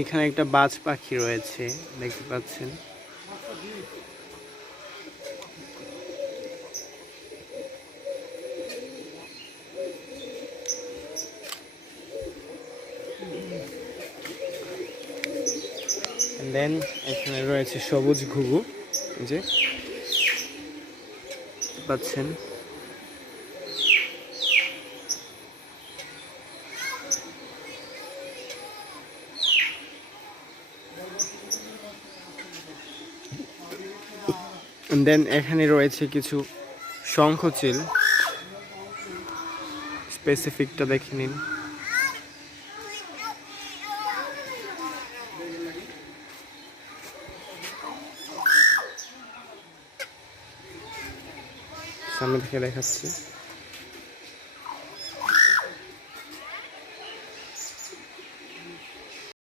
এখানে একটা বাজ পাখি রয়েছে, দেখতে পাচ্ছেন। দেন এখানে রয়েছে সবুজ ঘুঘু, যে পাচ্ছেন। দেন এখানে রয়েছে কিছু শঙ্খচিল, স্পেসিফিকটা দেখে নিন। সামনে থেকে দেখাচ্ছি।